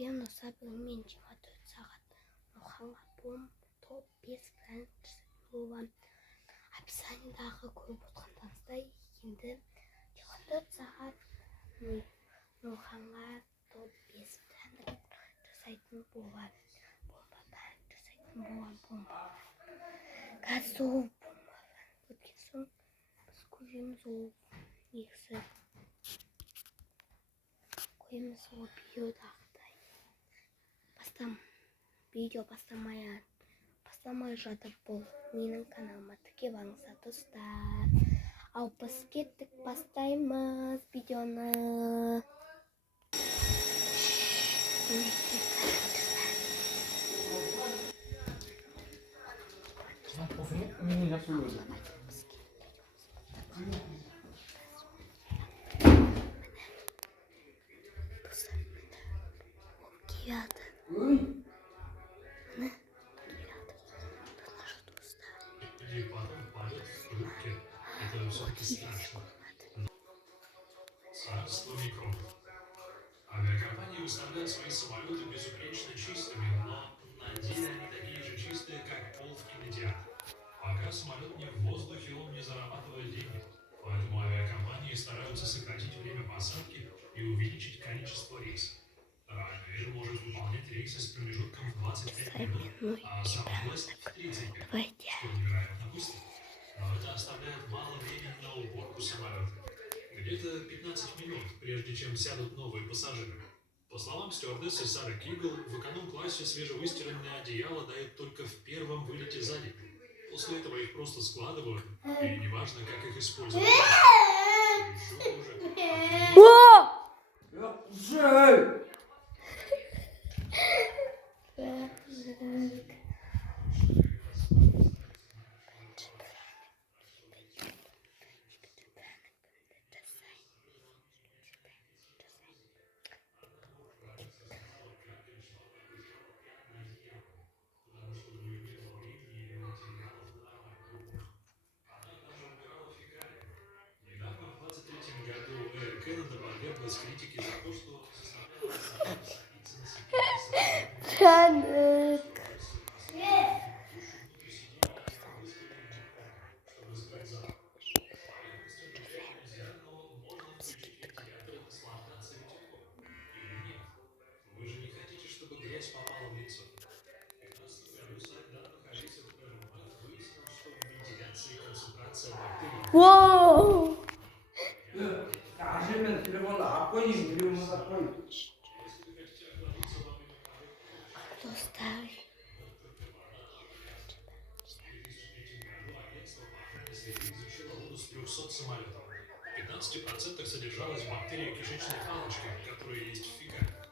Крем носабын мен жимат цагаат нуханга бум топ 5 брэнд өвөн описаниедағы көріп отқан таныстай енді жимат цагаат нуханга топ 5 брэнд жасайтын болған қазір ол өткен соң біз көреміз ол негізі көреміз ол видеодағыдай видео бастамай жатып бұл менің каналыма тіркеліп алыңыздар достар. Ал біз кеттік, бастаймыз видеоны. Царство микробов. Авиакомпании выставляют свои самолеты безупречно чистыми, но на деле они такие же чистые, как пол в кинотеатре. Пока самолет не в воздухе, он не зарабатывает денег. Поэтому авиакомпании стараются сократить время посадки и увеличить количество рейсов. Ryanair может выполнять рейсы с промежутком в 25 минут, а Southwest в 35 минут, что невероятно быстро. Но это оставляет мало времени на уборку самолета. Где-то 15 минут, прежде чем сядут новые пассажиры. По словам стюардессы Сары Кигл, в эконом-классе свежевыстиранные одеяла дают только в первом вылете за день. После этого их просто складывают, и неважно, как их использовать. Еще хуже. Canada подверглась критике за то, что вы же не хотите, чтобы грязь попала в лицо. В 2015 году сайт данных о рейсах выяснил, что в вентиляции концентрация бактерий. Изучила воду с 300 самолетов. В 15% содержалась бактерия кишечной палочки, которая есть в фекалиях.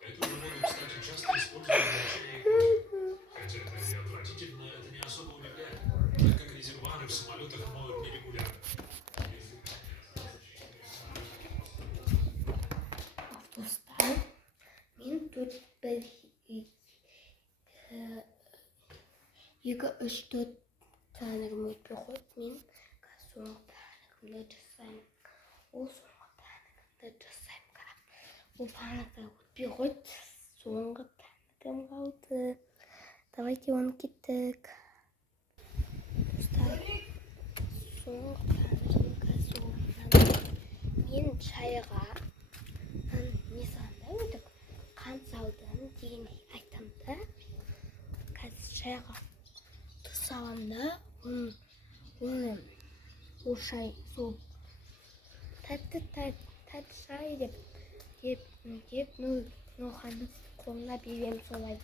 Эту же воду, кстати, часто используют для чая и кофе. Хотя это и отвратительно, это не особо удивляет, так как резервуары в самолетах моют нерегулярно. Мен тут бір 2-3-4 тәнігім өтпей қойып, мен соңғы тәнігімді жасаймын. Ол соңғы тәнігімді жасаймын. Ол тәнігімді өтпей қойды, соңғы тәнігім қалды. Давайте оны кеттік. Соңғы тәнігімді соңғы мен шайға не санда өтіп қант салдым дегендей айтам да. Қазір шайға тұз салам да, оны ол шай сол тәтті шай деп Нұрханның қолына берем солай.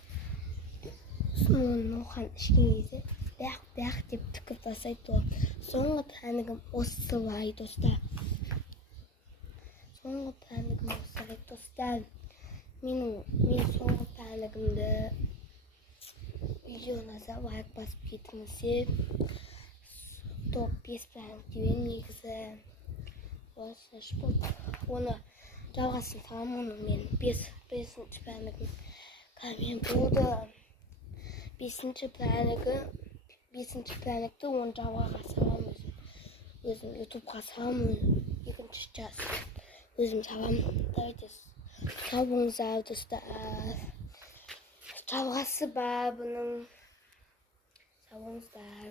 Сосын Нұрхан ішкен кезде бәқ деп түкіп тастайды ол. Соңғы тәнігім осылай достар. Соңғы тәнігім осылай достар. Мен соңғы тәнігімді видеоңызға лайк басып кетіңіздер. Топ 5 тәнігім негізі осы болды. Оны жалғасын саламын, оны мен 5-ші тәнігім кәмен болды. 5-ші тәнікті оны жалғаға саламын, өзім ютубқа саламын, 2-ші час өзім саламын. Давайте сау болыңыздар достар. Авгасы ба bunun savunuzlar.